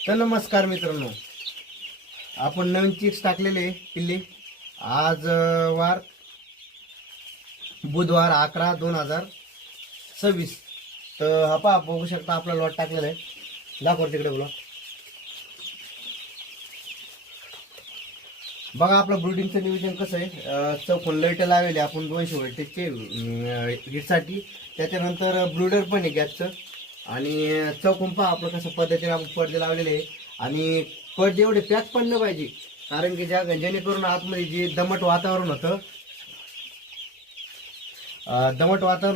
तर नमस्कार मित्रांनो, आपण नवीन चिक्स टाकलेले पिल्ले. आज वार बुधवार 11/2026. तर हा पहा, बघू शकता आपला लॉट टाकलेला आहे. दाखव तिकडे बोला. बघा आपलं ब्रुडिंगचं नियोजन कसं आहे. चौकोन लाईट लावले आपण 200 वोल्टेजचे हीटसाठी. त्याच्यानंतर ब्रुडर पण आहे गॅसचं. आणि चौकोन पहा आपलं कसं पद्धतीने आपण पडदे लावलेले आहे. आणि पडदे एवढे पॅक पडलं पाहिजे, कारण की जेणेकरून आतमध्ये जे दमट वातावरण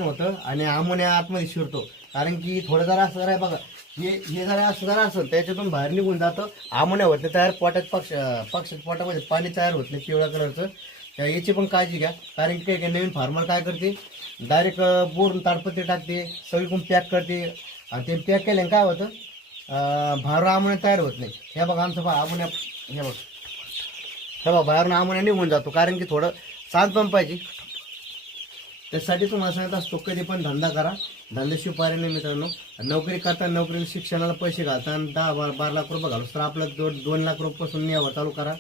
होतं आणि अमोनिया आतमध्ये शिरतो. कारण की थोडं जरा असं आहे बघा, हे जरा असं असेल त्याच्यातून बाहेर निघून जातं. अमोनिया होत नाही तयार, पक्षाच्या पोटामध्ये पाणी तयार होत नाही पिवळ्या कलरचं. याची पण काळजी घ्या, कारण की काही नवीन फार्मर काय करते, डायरेक्ट बोरून ताडपत्री टाकते, सगळीकडून पॅक करते. आणि ते पॅक केल्याने काय होतं, बाहेरून अमोनिया तयार होत नाही. हे बघा आमचं अमोनिया, हे बघा बाहेरून अमोनिया निघून जातो. कारण की थोडं शांत पण पाहिजे. त्यासाठी तुम्हाला सांगत असतो, कधी पण धंदा करा, धंद्याशिवाय पर्याय नाही मित्रांनो. नोकरी करता, नोकरी शिक्षणाला पैसे घालता आणि 10-12 लाख रुपये घालू तर आपलं 2 लाख रुपयापासून न्यावं चालू करा.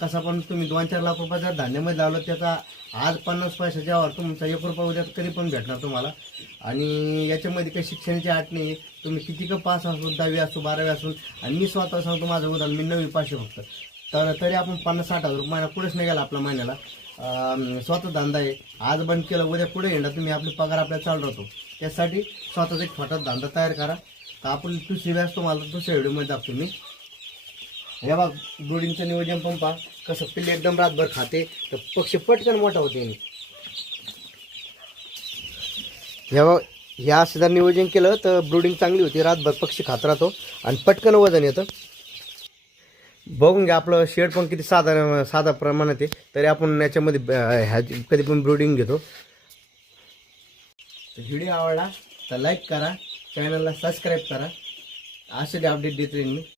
कसा पण तुम्ही 2-4 लाख रुपये जर धान्यामध्ये लावलं, त्याचा आज 50 पैशाच्या वर तुमचा 1 रुपया उद्या कधी पण भेटणार तुम्हाला. आणि याच्यामध्ये काही शिक्षणाची अट नाही. तुम्ही किती का पास असो, 10वी असो, 12वी असो. आणि मी स्वतः सांगतो माझं उदाहरण, मी 9वी पाचशे फक्त. तर तरी आपण 50-60 हजार रुपये महिना पुढेच नाही गेला आपल्या महिन्याला. स्वतः धंदा आहे. आज बंद केलं, उद्या पुढे येणार तुम्ही, आपली पगार आपल्याला चालू राहतो. त्यासाठी स्वतःचा एक छोटा धंदा तयार करा. तर आपण दुसरी व्याज तुम्हाला दुसऱ्या व्हिडिओमध्ये दाखतो मी. हे बघ ब्रुडिंगचं नियोजन पण पहा कसं, पिल्ले एकदम रातभर खाते तर पक्षी पटकन मोठा होते. हे बघ, ह्या असं जर नियोजन केलं तर ब्रुडिंग चांगली होती, रातभर पक्षी खात राहतो आणि पटकन वजन येतं. बघून घ्या आपलं शेड पण किती साधा प्रमाणात आहे. तरी आपण याच्यामध्ये ह्या कधी पण ब्रुडिंग घेतो. तर व्हिडिओ आवडला तर लाईक करा, चॅनलला सबस्क्राईब करा. असे अपडेट देतो मी.